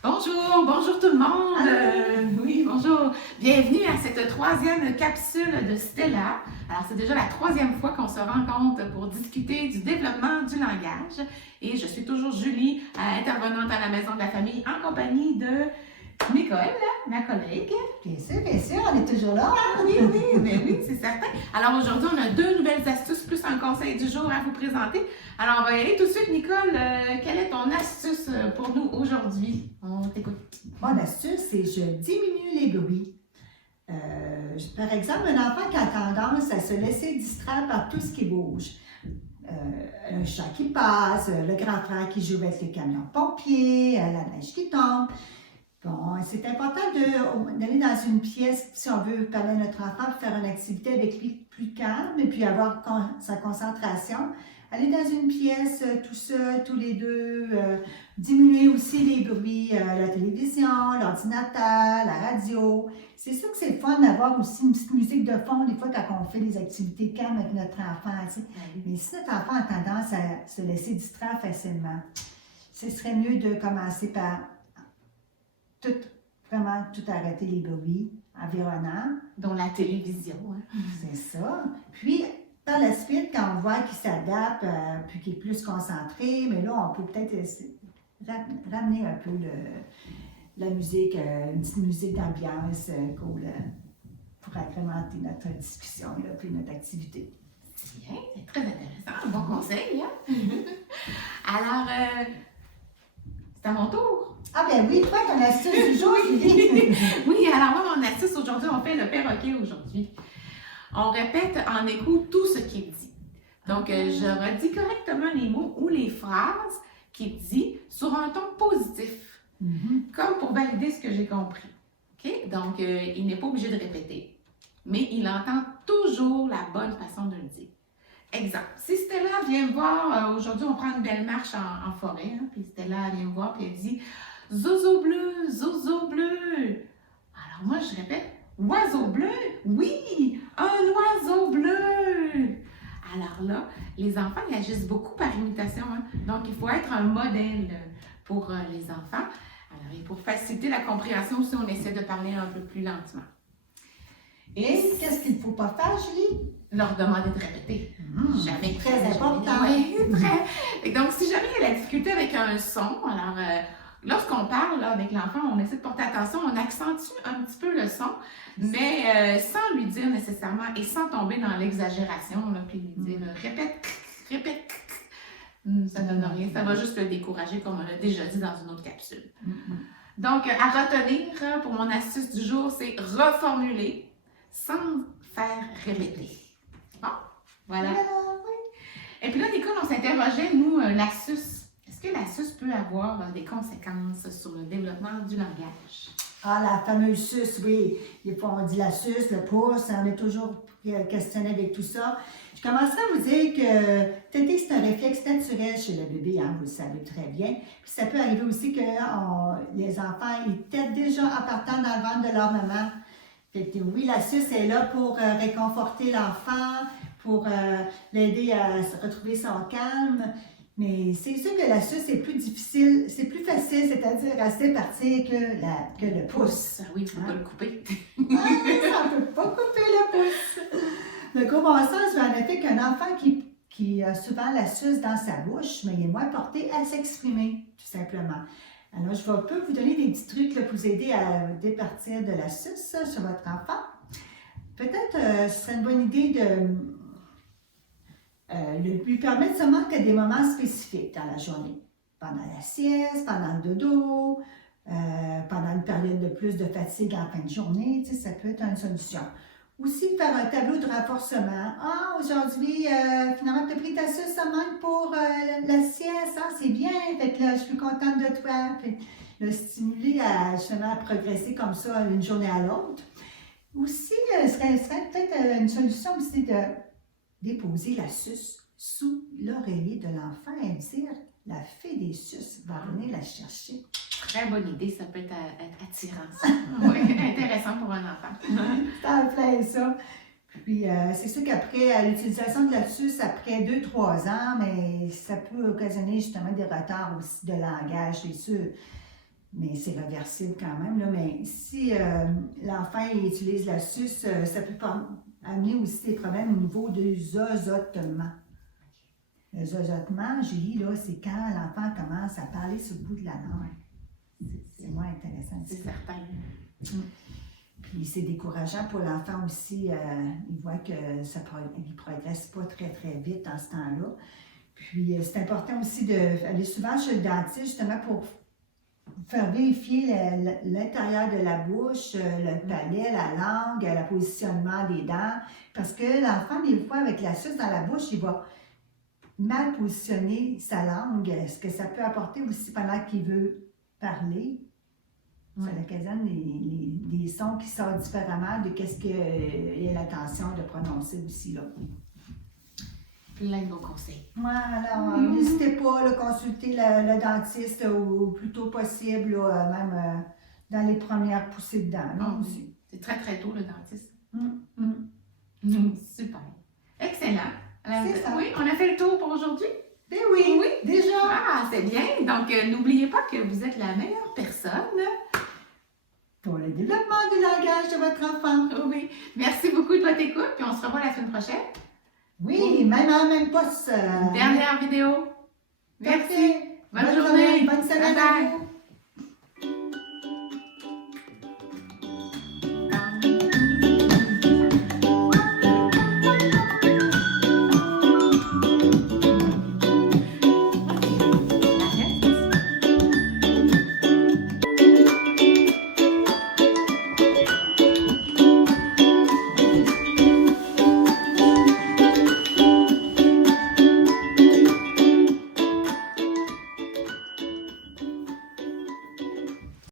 Bonjour, bonjour tout le monde. Oui, bonjour. Bienvenue à cette troisième capsule de Stella. Alors, c'est déjà la troisième fois qu'on se rencontre pour discuter du développement du langage. Et je suis toujours Julie, intervenante à la Maison de la Famille, en compagnie de Nicole, ma collègue. Bien sûr, on est toujours là. Oui, c'est certain. Alors aujourd'hui, on a deux nouvelles astuces plus un conseil du jour à vous présenter. Alors on va y aller tout de suite. Nicole, quelle est ton astuce pour nous aujourd'hui? On t'écoute. Mon astuce, c'est je diminue les bruits. Par exemple, un enfant qui a tendance à se laisser distraire par tout ce qui bouge. Un chat qui passe, le grand frère qui joue avec les camions pompiers, la neige qui tombe. Bon, c'est important d'aller dans une pièce, si on veut parler à notre enfant, pour faire une activité avec lui plus calme et puis avoir sa concentration. Aller dans une pièce tout seul, tous les deux, diminuer aussi les bruits, la télévision, l'ordinateur, la radio. C'est sûr que c'est le fun d'avoir aussi une petite musique de fond, des fois quand on fait des activités calmes avec notre enfant. Tu sais. Mais si notre enfant a tendance à se laisser distraire facilement, ce serait mieux de commencer par vraiment tout arrêter les bruits environnants. Dont la télévision. Hein. C'est ça. Puis, par la suite, quand on voit qu'il s'adapte, puis qu'il est plus concentré, mais là, on peut peut-être ramener un peu la musique, une petite musique d'ambiance cool, pour agrémenter notre discussion, là, puis notre activité. Bien, c'est très intéressant. Un bon conseil. Hein? Alors, c'est à mon tour. Ah ben oui, toi, ton astuce du jour, Julie. Oui, alors moi, mon astuce aujourd'hui, on fait le perroquet aujourd'hui. On répète en écho tout ce qui est dit. Donc, je redis correctement les mots ou les phrases qu'il dit sur un ton positif, comme pour valider ce que j'ai compris. OK? Donc, il n'est pas obligé de répéter, mais il entend toujours la bonne façon de le dire. Exemple, si Stella vient me voir, aujourd'hui on prend une belle marche en forêt, hein, puis Stella vient me voir, puis elle dit « Zozo bleu, zozo bleu ». Alors moi je répète « Oiseau bleu, oui, un oiseau bleu ». Alors là, les enfants ils agissent beaucoup par imitation, hein, donc il faut être un modèle pour les enfants. Alors, et pour faciliter la compréhension aussi, on essaie de parler un peu plus lentement. Et qu'est-ce qu'il ne faut pas faire, Julie? Leur demander de répéter. Jamais. Très important. Oui, très. Et donc, si jamais il y a la difficulté avec un son, alors lorsqu'on parle là, avec l'enfant, on essaie de porter attention, on accentue un petit peu le son, mais sans lui dire nécessairement et sans tomber dans l'exagération, puis lui dire répète, répète. Ça ne donne rien, ça va juste le décourager, comme on l'a déjà dit dans une autre capsule. Donc, à retenir pour mon astuce du jour, c'est reformuler sans faire répéter. Bon, voilà. Et puis là, Nicole, on s'interrogeait, nous, l'astuce. Est-ce que l'astuce peut avoir des conséquences sur le développement du langage? Ah, la fameuse suce, oui. Des fois, on dit la suce, le pouce, on est toujours questionné avec tout ça. Je commencerai à vous dire que téter, c'est un réflexe naturel chez le bébé, hein, vous le savez très bien. Puis ça peut arriver aussi que les enfants, ils têtent déjà en partant dans le ventre de leur maman. Fait que oui, la suce est là pour réconforter l'enfant, pour l'aider à retrouver son calme. Mais c'est sûr que la suce est plus difficile, c'est plus facile, c'est-à-dire assez partir que le pouce. Ah oui, il ne faut pas le couper. On ne peut pas couper le pouce. Le gros bon sens veut en effet qu'un enfant qui a souvent la suce dans sa bouche, mais il est moins porté à s'exprimer, tout simplement. Alors, je peux vous donner des petits trucs là, pour vous aider à départir de la suce sur votre enfant. Peut-être ce serait une bonne idée de lui permettre seulement que des moments spécifiques dans la journée. Pendant la sieste, pendant le dodo, pendant une période de plus de fatigue en fin de journée, tu sais, ça peut être une solution. Aussi, faire un tableau de renforcement. Ah, aujourd'hui, finalement, tu as pris ta suce seulement pour la sieste. Ah, c'est bien. Fait que là, je suis contente de toi. Puis, le stimuler à justement progresser comme ça d'une journée à l'autre. Aussi, ce serait peut-être une solution aussi de déposer la suce sous l'oreiller de l'enfant et dire la fée des suces va venir la chercher. Très bonne idée, ça peut être attirant. Ça. Oui, intéressant pour un enfant. C'est en plein ça. Puis, c'est sûr qu'après l'utilisation de la suce, après 2-3 ans, mais ça peut occasionner justement des retards aussi de langage, c'est sûr. Mais c'est réversible quand même. Là. Mais si l'enfant il utilise la suce, ça peut amener aussi des problèmes au niveau des zozotements. Le zozotement, Julie, là, c'est quand l'enfant commence à parler sur le bout de la langue. C'est moins intéressant. C'est certain. Puis c'est décourageant pour l'enfant aussi. Il voit que il ne progresse pas très, très vite en ce temps-là. Puis c'est important aussi d'aller souvent chez le dentiste, justement pour faire vérifier l'intérieur de la bouche, le palais, la langue, le positionnement des dents. Parce que l'enfant, des fois, avec la suce dans la bouche, il va mal positionner sa langue. Ce que ça peut apporter aussi pendant qu'il veut parler. Ça occasionne des sons qui sortent différemment de ce qu'il y a l'intention de prononcer aussi. Là. Plein de beaux conseils. Voilà, n'hésitez pas à consulter le dentiste au plus tôt possible, là, même dans les premières poussées de dents. Aussi. C'est très très tôt le dentiste. Super. Excellent. C'est ça. Oui, on a fait le tour pour aujourd'hui. Ben oui, déjà. Ah, c'est bien. Donc, n'oubliez pas que vous êtes la meilleure personne pour le développement du langage de votre enfant. Oui. Merci beaucoup de votre écoute, puis on se revoit la semaine prochaine. Oui, même poste. Dernière vidéo. Merci. Bonne journée. Bonne semaine à vous.